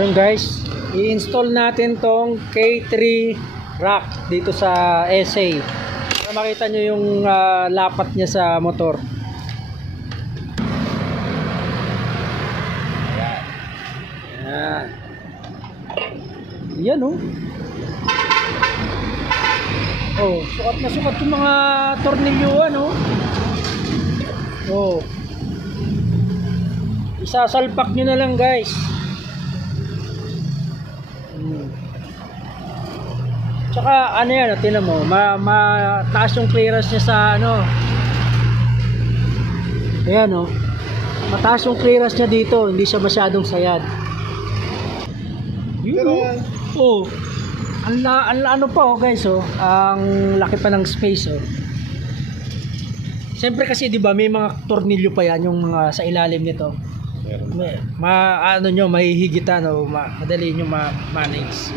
Yun guys, i-install natin tong K3 rack dito sa SA para makita nyo yung lapat niya sa motor. Ayan. Yan oh. Oh, sukat na sukat yung mga tornilyuan oh. Oh. Isasalpak nyo na lang guys. Tsaka ano yan, tingnan mo, mataas yung clearance niya sa ano. Ayan oh. Mataas yung clearance niya dito, hindi siya masyadong sayad. Yun oh. Ano pa oh guys oh, ang laki pa ng space oh. Siyempre kasi 'di ba may mga tornilyo pa yan yung mga sa ilalim nito. Ano nyo, mahihigitan o madali nyo ma-manage.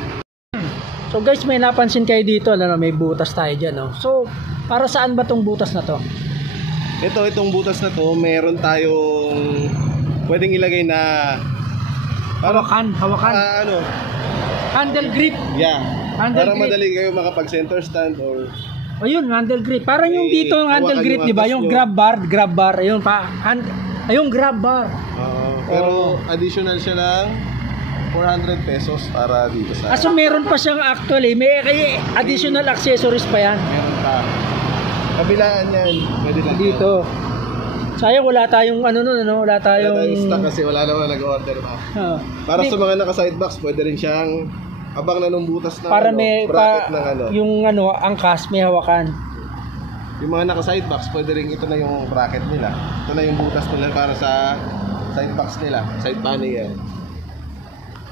So guys, may napansin kayo dito, ano, may butas tayo dyan. No? So, para saan ba tong butas na to? Itong butas na to, meron tayong pwedeng ilagay na hawakan. Ano? Handle grip. Yeah. Handle para grip. Madali kayo makapag center stand or ayun, handle grip. Parang yung dito yung handle grip, di ba? Yung grab bar. Ayun pa. Ayun, grab bar. Pero additional siya lang 400 pesos para dito sa... So meron pa siyang actually, may additional accessories pa yan. Meron pa. Kabilaan yan. Pwede lang dito. Sayang wala tayong ano nun, ano? Wala tayong stock kasi wala naman nag-order pa. Para sa mga naka-sidebox, pwede rin siyang abang na nung butas na para ano, may bracket ng ano. Yung ano, angkas, may hawakan. Yung mga naka-sidebox, pwede rin ito na yung bracket nila. Ito na yung butas nila para sa sidebox nila, side panel.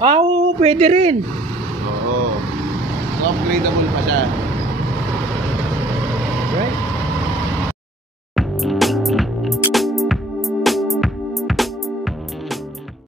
Oo, pwede rin. Oo. So, upgradable pa siya. Right?